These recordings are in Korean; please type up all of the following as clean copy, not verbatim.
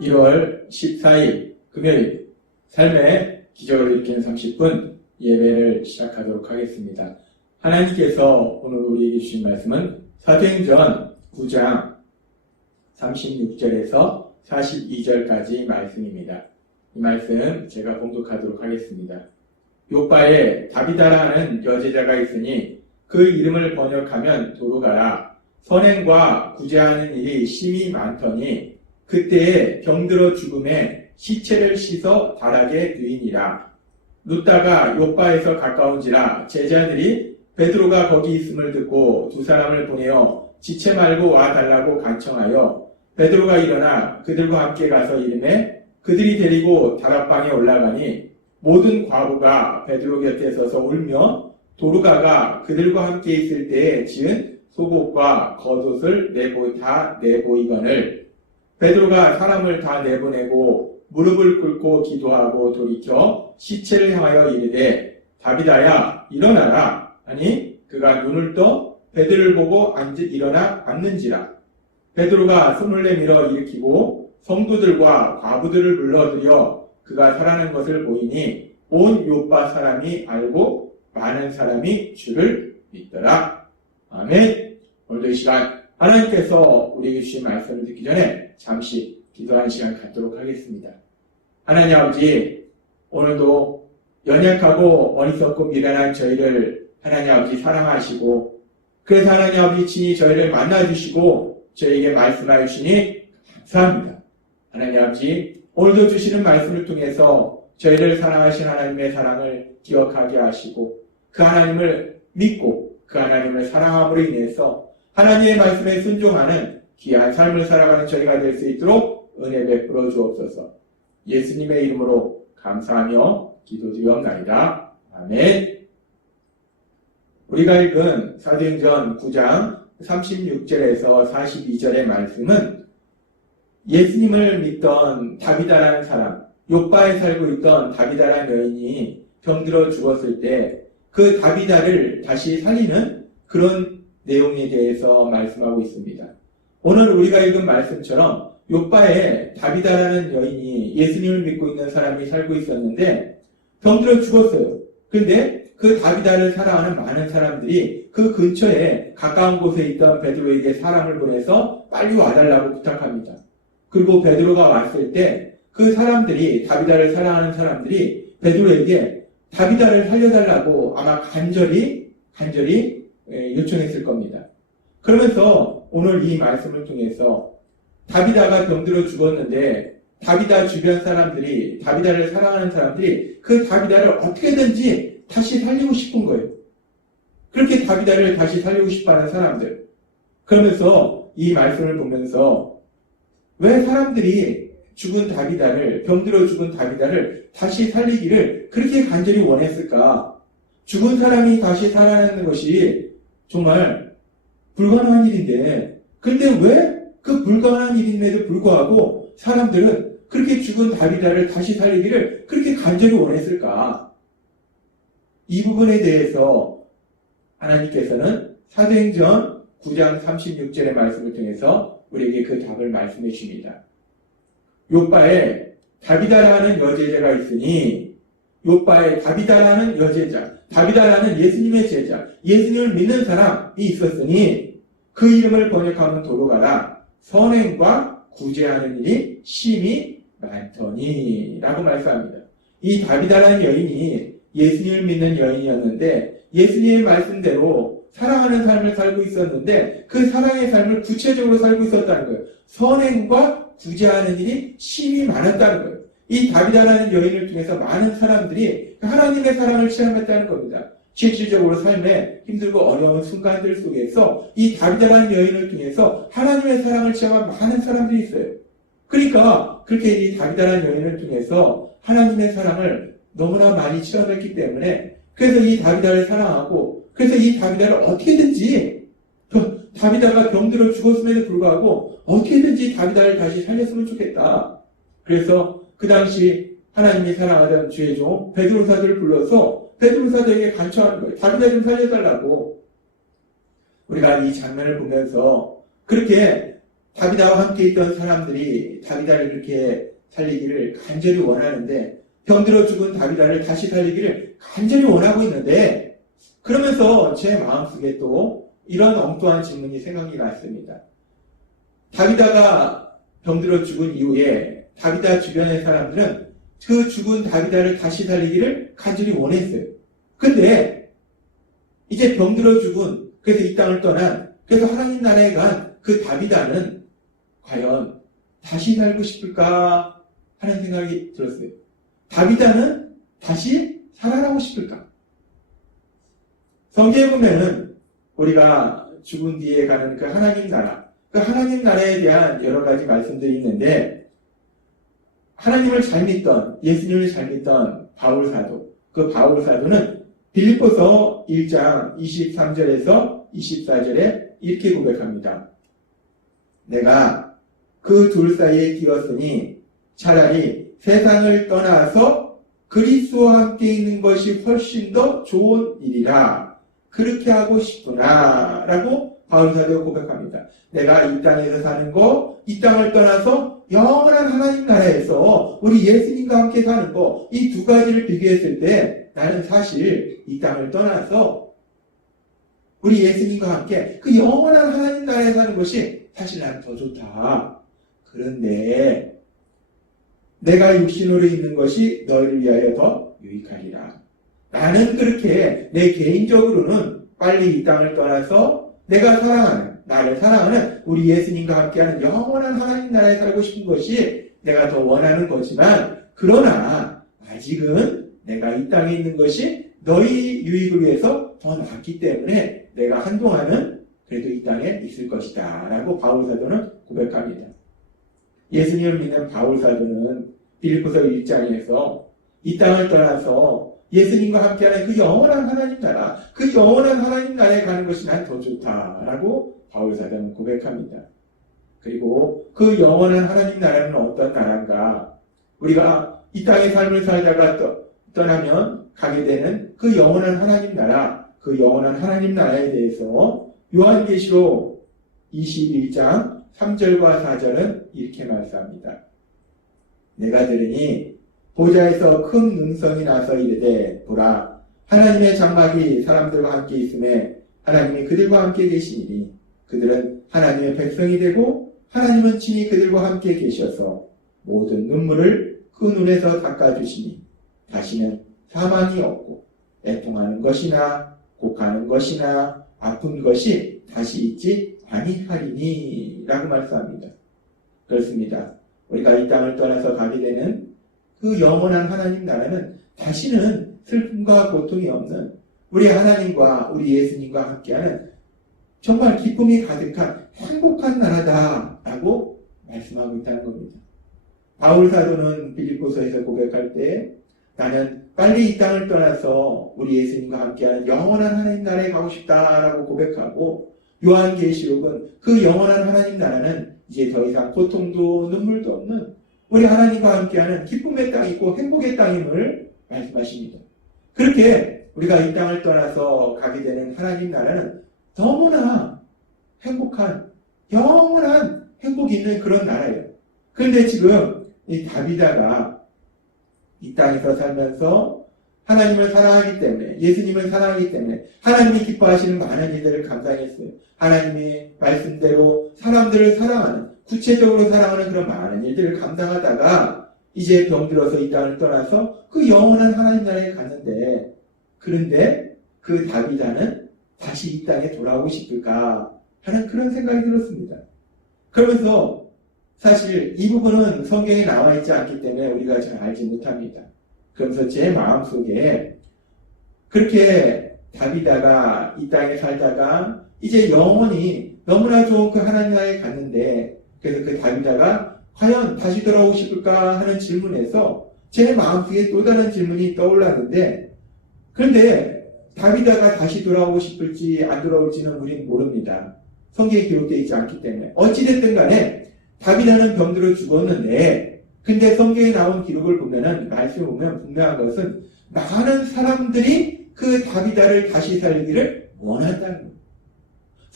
1월 14일 금요일 삶의 기적을 일으키는 30분 예배를 시작하도록 하겠습니다. 하나님께서 오늘 우리에게 주신 말씀은 사도행전 9장 36절에서 42절까지 말씀입니다. 이 말씀 제가 봉독하도록 하겠습니다. 요바에 다비다라는 여제자가 있으니 그 이름을 번역하면 도루가라. 선행과 구제하는 일이 심히 많더니 그때에 병들어 죽음에 시체를 씻어 다락에 누이니라. 눕다가 요바에서 가까운지라 제자들이 베드로가 거기 있음을 듣고 두 사람을 보내어 지체 말고 와달라고 간청하여 베드로가 일어나 그들과 함께 가서 이르매 그들이 데리고 다락방에 올라가니 모든 과부가 베드로 곁에 서서 울며 도루가가 그들과 함께 있을 때에 지은 속옷과 겉옷을 다 내보이거늘 베드로가 사람을 다 내보내고 무릎을 꿇고 기도하고 돌이켜 시체를 향하여 이르되 다비다야 일어나라 하니 그가 눈을 떠 베드로를 보고 일어나 앉는지라. 베드로가 손을 내밀어 일으키고 성도들과 과부들을 불러들여 그가 살아난 것을 보이니 온 요빠 사람이 알고 많은 사람이 주를 믿더라. 아멘. 오늘도 이 시간 하나님께서 우리에게 주신 말씀을 듣기 전에 잠시 기도하는 시간 갖도록 하겠습니다. 하나님 아버지, 오늘도 연약하고 어리석고 미련한 저희를 하나님 아버지 사랑하시고 그래서 하나님 아버지 친히 저희를 만나주시고 저희에게 말씀하여 주시니 감사합니다. 하나님 아버지, 오늘도 주시는 말씀을 통해서 저희를 사랑하신 하나님의 사랑을 기억하게 하시고 그 하나님을 믿고 그 하나님을 사랑함으로 인해서 하나님의 말씀에 순종하는 귀한 삶을 살아가는 저희가 될 수 있도록 은혜 베풀어 주옵소서. 예수님의 이름으로 감사하며 기도드리옵나이다. 아멘. 우리가 읽은 사도행전 9장 36절에서 42절의 말씀은 예수님을 믿던 다비다라는 사람, 요바에 살고 있던 다비다라는 여인이 병들어 죽었을 때 그 다비다를 다시 살리는 그런 내용에 대해서 말씀하고 있습니다. 오늘 우리가 읽은 말씀처럼 요바에 다비다라는 여인이 예수님을 믿고 있는 사람이 살고 있었는데 병들어 죽었어요. 그런데 그 다비다를 사랑하는 많은 사람들이 그 근처에 가까운 곳에 있던 베드로에게 사람을 보내서 빨리 와달라고 부탁합니다. 그리고 베드로가 왔을 때 그 사람들이 다비다를 사랑하는 사람들이 베드로에게 다비다를 살려달라고 아마 간절히 요청했을 겁니다. 그러면서 오늘 이 말씀을 통해서 다비다가 병들어 죽었는데 다비다 주변 사람들이 다비다를 사랑하는 사람들이 그 다비다를 어떻게든지 다시 살리고 싶은 거예요. 그렇게 다비다를 다시 살리고 싶어하는 사람들. 그러면서 이 말씀을 보면서 왜 사람들이 죽은 다비다를 병들어 죽은 다비다를 다시 살리기를 그렇게 간절히 원했을까? 죽은 사람이 다시 살아나는 것이 정말 불가능한 일인데 근데 왜 그 불가능한 일임에도 불구하고 사람들은 그렇게 죽은 다비다를 다시 살리기를 그렇게 간절히 원했을까? 이 부분에 대해서 하나님께서는 사도행전 9장 36절의 말씀을 통해서 우리에게 그 답을 말씀해 주십니다. 요바에 다비다라는 여제자가 있으니 요바에 다비다라는 여제자, 다비다라는 예수님의 제자, 예수님을 믿는 사람이 있었으니 그 이름을 번역하면 도루가라. 선행과 구제하는 일이 심히 많더니 라고 말씀합니다. 이 다비다라는 여인이 예수님을 믿는 여인이었는데 예수님의 말씀대로 사랑하는 삶을 살고 있었는데 그 사랑의 삶을 구체적으로 살고 있었다는 거예요. 선행과 구제하는 일이 심히 많았다는 거예요. 이 다비다라는 여인을 통해서 많은 사람들이 하나님의 사랑을 체험했다는 겁니다. 실질적으로 삶에 힘들고 어려운 순간들 속에서 이 다비다라는 여인을 통해서 하나님의 사랑을 체험한 많은 사람들이 있어요. 그러니까 그렇게 이 다비다라는 여인을 통해서 하나님의 사랑을 너무나 많이 체험했기 때문에 그래서 이 다비다를 사랑하고 그래서 이 다비다를 어떻게든지 다비다가 병들어 죽었음에도 불구하고 어떻게든지 다비다를 다시 살렸으면 좋겠다. 그래서 그 당시 하나님이 사랑하던 주의 종 베드로 사도를 불러서 베드로 사도에게 간청하는 거예요. 다비다 좀 살려달라고. 우리가 이 장면을 보면서 그렇게 다비다와 함께 있던 사람들이 다비다를 그렇게 살리기를 간절히 원하는데, 병들어 죽은 다비다를 다시 살리기를 간절히 원하고 있는데, 그러면서 제 마음속에 또 이런 엉뚱한 질문이 생각이 났습니다. 다비다가 병들어 죽은 이후에 다비다 주변의 사람들은 그 죽은 다비다를 다시 살리기를 간절히 원했어요. 근데 이제 병들어 죽은, 그래서 이 땅을 떠난, 그래서 하나님 나라에 간 그 다비다는 과연 다시 살고 싶을까 하는 생각이 들었어요. 다비다는 다시 살아나고 싶을까? 성경에 보면은 우리가 죽은 뒤에 가는 그 하나님 나라, 그 하나님 나라에 대한 여러 가지 말씀들이 있는데, 하나님을 잘 믿던, 예수님을 잘 믿던 바울 사도, 그 바울 사도는 빌립보서 1장 23절에서 24절에 이렇게 고백합니다. 내가 그 둘 사이에 끼었으니 차라리 세상을 떠나서 그리스도와 함께 있는 것이 훨씬 더 좋은 일이라 그렇게 하고 싶구나 라고 바울 사도가 고백합니다. 내가 이 땅에서 사는 거, 이 땅을 떠나서 영원한 하나님 나라에서 우리 예수님과 함께 사는 거, 이 두 가지를 비교했을 때 나는 사실 이 땅을 떠나서 우리 예수님과 함께 그 영원한 하나님 나라에 사는 것이 사실 나는 더 좋다. 그런데 내가 육신으로 있는 것이 너희를 위하여 더 유익하리라. 나는 그렇게 내 개인적으로는 빨리 이 땅을 떠나서 내가 사랑하는, 나를 사랑하는 우리 예수님과 함께하는 영원한 하나님 나라에 살고 싶은 것이 내가 더 원하는 거지만, 그러나 아직은 내가 이 땅에 있는 것이 너희 유익을 위해서 더 낫기 때문에 내가 한동안은 그래도 이 땅에 있을 것이다 라고 바울 사도는 고백합니다. 예수님을 믿는 바울 사도는 빌립보서 1장에서 이 땅을 떠나서 예수님과 함께하는 그 영원한 하나님 나라, 그 영원한 하나님 나라에 가는 것이 난 더 좋다라고 바울 사도는 고백합니다. 그리고 그 영원한 하나님 나라는 어떤 나라인가? 우리가 이 땅의 삶을 살다가 떠나면 가게 되는 그 영원한 하나님 나라, 그 영원한 하나님 나라에 대해서 요한계시록 21장 3절과 4절은 이렇게 말씀합니다. 내가 들으니 보좌에서 큰 음성이 나서 이르되 보라 하나님의 장막이 사람들과 함께 있음에 하나님이 그들과 함께 계시니 그들은 하나님의 백성이 되고 하나님은 친히 그들과 함께 계셔서 모든 눈물을 그 눈에서 닦아주시니 다시는 사망이 없고 애통하는 것이나 곡하는 것이나 아픈 것이 다시 있지 아니하리니 라고 말씀합니다. 그렇습니다. 우리가 이 땅을 떠나서 가게 되는 그 영원한 하나님 나라는 다시는 슬픔과 고통이 없는 우리 하나님과 우리 예수님과 함께하는 정말 기쁨이 가득한 행복한 나라다라고 말씀하고 있다는 겁니다. 바울 사도는 빌립보서에서 고백할 때 나는 빨리 이 땅을 떠나서 우리 예수님과 함께하는 영원한 하나님 나라에 가고 싶다라고 고백하고, 요한계시록은 그 영원한 하나님 나라는 이제 더 이상 고통도 눈물도 없는 우리 하나님과 함께하는 기쁨의 땅이고 행복의 땅임을 말씀하십니다. 그렇게 우리가 이 땅을 떠나서 가게 되는 하나님 나라는 너무나 행복한 영원한 행복이 있는 그런 나라예요. 그런데 지금 이 다비다가 이 땅에서 살면서 하나님을 사랑하기 때문에, 예수님을 사랑하기 때문에 하나님이 기뻐하시는 많은 일들을 감당했어요. 하나님의 말씀대로 사람들을 사랑하는, 구체적으로 사랑하는 그런 많은 일들을 감당하다가 이제 병들어서 이 땅을 떠나서 그 영원한 하나님 나라에 갔는데, 그런데 그 다비다는 다시 이 땅에 돌아오고 싶을까 하는 그런 생각이 들었습니다. 그러면서 사실 이 부분은 성경에 나와 있지 않기 때문에 우리가 잘 알지 못합니다. 그러면서 제 마음속에 그렇게 다비다가 이 땅에 살다가 이제 영원히 너무나 좋은 그 하나님 나라에 갔는데, 그래서 그 다비다가 과연 다시 돌아오고 싶을까 하는 질문에서 제 마음속에 또 다른 질문이 떠올랐는데, 그런데 다비다가 다시 돌아오고 싶을지 안 돌아올지는 우리는 모릅니다. 성경에 기록되어 있지 않기 때문에. 어찌됐든 간에 다비다는 병들어 죽었는데, 근데 성경에 나온 기록을 보면은, 말씀을 보면 분명한 것은 많은 사람들이 그 다비다를 다시 살리기를 원한다는 거예요.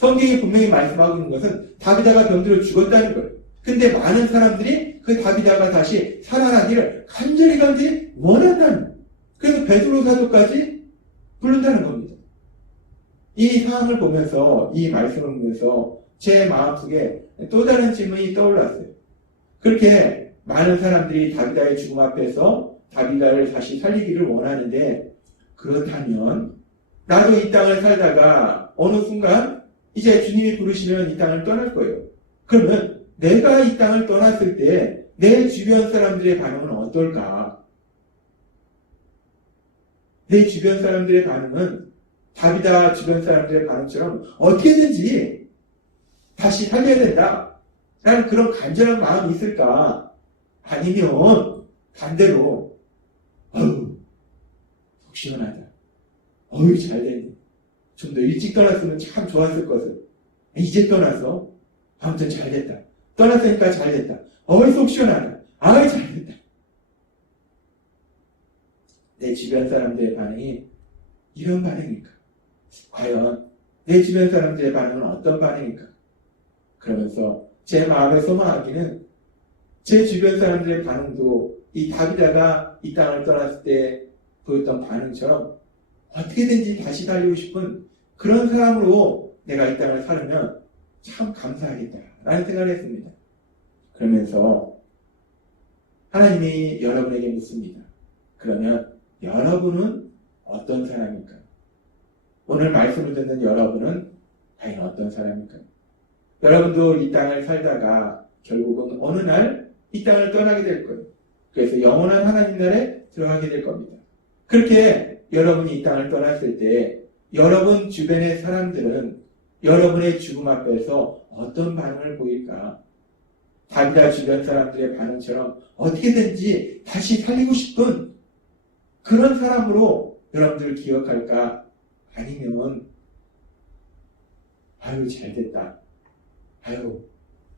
성경이 분명히 말씀하고 있는 것은 다비다가 병들어 죽었다는 거예요. 근데 많은 사람들이 그 다비다가 다시 살아나기를 간절히 원한다는 거예요. 그래서 베드로 사도까지 부른다는 겁니다. 이 상황을 보면서, 이 말씀을 보면서 제 마음속에 또 다른 질문이 떠올랐어요. 그렇게 많은 사람들이 다비다의 죽음 앞에서 다비다를 다시 살리기를 원하는데, 그렇다면 나도 이 땅을 살다가 어느 순간 이제 주님이 부르시면 이 땅을 떠날 거예요. 그러면 내가 이 땅을 떠났을 때 내 주변 사람들의 반응은 어떨까? 내 주변 사람들의 반응은 다비다 주변 사람들의 반응처럼 어떻게든지 다시 살려야 된다 라는 그런 간절한 마음이 있을까? 아니면 반대로 어휴 속 시원하다, 어휴 잘됐네, 좀 더 일찍 떠났으면 참 좋았을 것을, 이제 떠나서 아무튼 잘됐다, 떠났으니까 잘됐다, 어이 속 시원하다, 아이 잘됐다. 내 주변 사람들의 반응이 이런 반응일까? 과연 내 주변 사람들의 반응은 어떤 반응일까? 그러면서 제 마음에 소망하기는 제 주변 사람들의 반응도 이 다비다가 이 땅을 떠났을 때 보였던 반응처럼 어떻게든지 다시 살리고 싶은 그런 사람으로 내가 이 땅을 살면 참 감사하겠다라는 생각을 했습니다. 그러면서 하나님이 여러분에게 묻습니다. 그러면 여러분은 어떤 사람일까요? 오늘 말씀을 듣는 여러분은 과연 어떤 사람일까요? 여러분도 이 땅을 살다가 결국은 어느 날 이 땅을 떠나게 될 거예요. 그래서 영원한 하나님 나라에 들어가게 될 겁니다. 그렇게 여러분이 이 땅을 떠났을 때 여러분 주변의 사람들은 여러분의 죽음 앞에서 어떤 반응을 보일까? 다비다 주변 사람들의 반응처럼 어떻게든지 다시 살리고 싶은 그런 사람으로 여러분들을 기억할까? 아니면 아유 잘됐다, 아유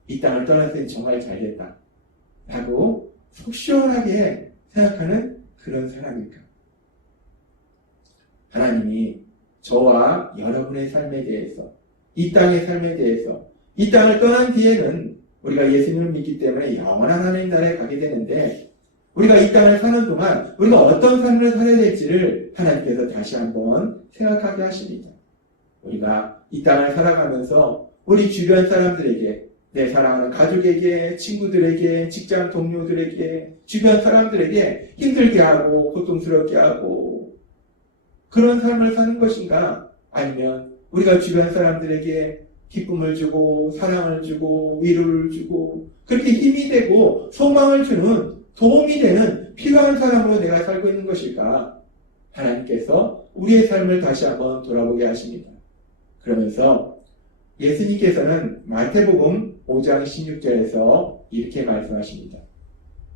이 땅을 떠났을 때 정말 잘됐다 라고 속 시원하게 생각하는 그런 사람일까? 하나님이 저와 여러분의 삶에 대해서, 이 땅의 삶에 대해서, 이 땅을 떠난 뒤에는 우리가 예수님을 믿기 때문에 영원한 하나님 나라에 가게 되는데, 우리가 이 땅을 사는 동안 우리가 어떤 삶을 살아야 될지를 하나님께서 다시 한번 생각하게 하십니다. 우리가 이 땅을 살아가면서 우리 주변 사람들에게, 내 사랑하는 가족에게, 친구들에게, 직장 동료들에게, 주변 사람들에게 힘들게 하고 고통스럽게 하고 그런 삶을 사는 것인가? 아니면 우리가 주변 사람들에게 기쁨을 주고 사랑을 주고 위로를 주고 그렇게 힘이 되고 소망을 주는, 도움이 되는 필요한 사람으로 내가 살고 있는 것일까? 하나님께서 우리의 삶을 다시 한번 돌아보게 하십니다. 그러면서 예수님께서는 마태복음 5장 16절에서 이렇게 말씀하십니다.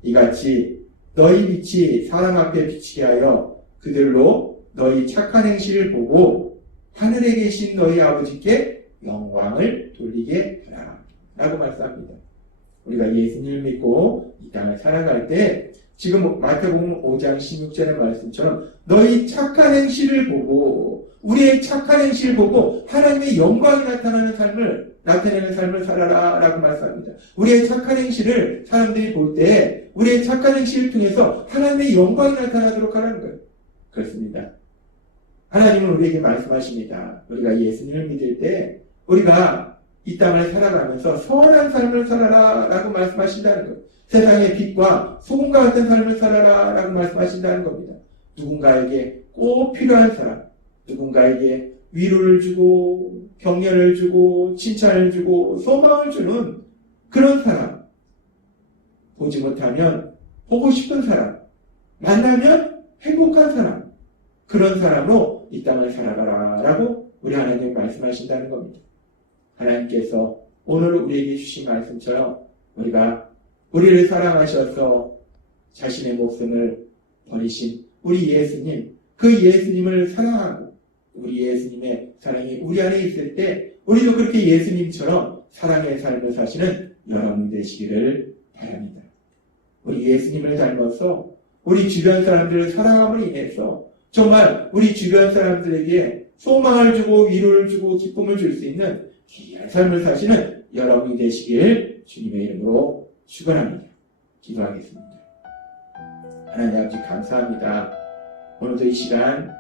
이같이 너희 빛이 사람 앞에 비치게 하여 그들로 너희 착한 행실을 보고 하늘에 계신 너희 아버지께 영광을 돌리게 하라 라고 말씀합니다. 우리가 예수님을 믿고 이 땅을 살아갈 때 지금 마태복음 5장 16절의 말씀처럼 너희 착한 행실을 보고, 우리의 착한 행실을 보고 하나님의 영광이 나타내는 삶을 살아라 라고 말씀합니다. 우리의 착한 행실을 사람들이 볼 때 우리의 착한 행실을 통해서 하나님의 영광이 나타나도록 하라는 거예요. 그렇습니다. 하나님은 우리에게 말씀하십니다. 우리가 예수님을 믿을 때 우리가 이 땅을 살아가면서 선한 삶을 살아라 라고 말씀하신다는 거예요. 세상의 빛과 소금과 같은 삶을 살아라 라고 말씀하신다는 겁니다. 누군가에게 꼭 필요한 사람, 누군가에게 위로를 주고 격려를 주고 칭찬을 주고 소망을 주는 그런 사람, 보지 못하면 보고 싶은 사람, 만나면 행복한 사람, 그런 사람으로 이 땅을 살아가라 라고 우리 하나님 말씀하신다는 겁니다. 하나님께서 오늘 우리에게 주신 말씀처럼 우리가 우리를 사랑하셔서 자신의 목숨을 버리신 우리 예수님, 그 예수님을 사랑하고 우리 예수님의 사랑이 우리 안에 있을 때 우리도 그렇게 예수님처럼 사랑의 삶을 사시는 여러분 되시기를 바랍니다. 우리 예수님을 닮아서 우리 주변 사람들을 사랑함으로 인해서 정말 우리 주변 사람들에게 소망을 주고 위로를 주고 기쁨을 줄 수 있는 귀한 삶을 사시는 여러분이 되시길 주님의 이름으로 축원합니다. 기도하겠습니다. 하나님 아버지 감사합니다. 오늘도 이 시간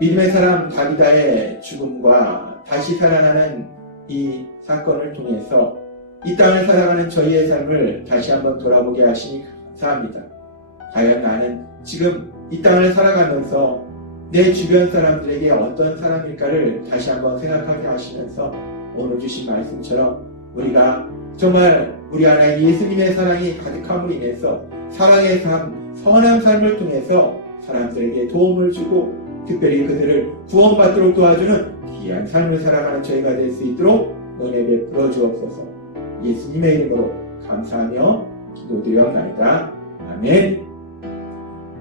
믿음의 사람 다비다의 죽음과 다시 살아나는 이 사건을 통해서 이 땅을 살아가는 저희의 삶을 다시 한번 돌아보게 하시니 감사합니다. 과연 나는 지금 이 땅을 살아가면서 내 주변 사람들에게 어떤 사람일까를 다시 한번 생각하게 하시면서 오늘 주신 말씀처럼 우리가 정말 우리 안에 예수님의 사랑이 가득함으로 인해서 사랑의 삶, 선한 삶을 통해서 사람들에게 도움을 주고 특별히 그들을 구원받도록 도와주는 귀한 삶을 살아가는 저희가 될 수 있도록 은혜 베풀어 주옵소서. 예수님의 이름으로 감사하며 기도드리옵나이다. 아멘.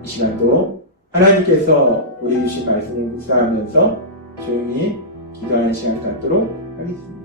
이 시간도 하나님께서 우리 주신 말씀을 묵상하면서 조용히 기도하는 시간 갖도록 하겠습니다.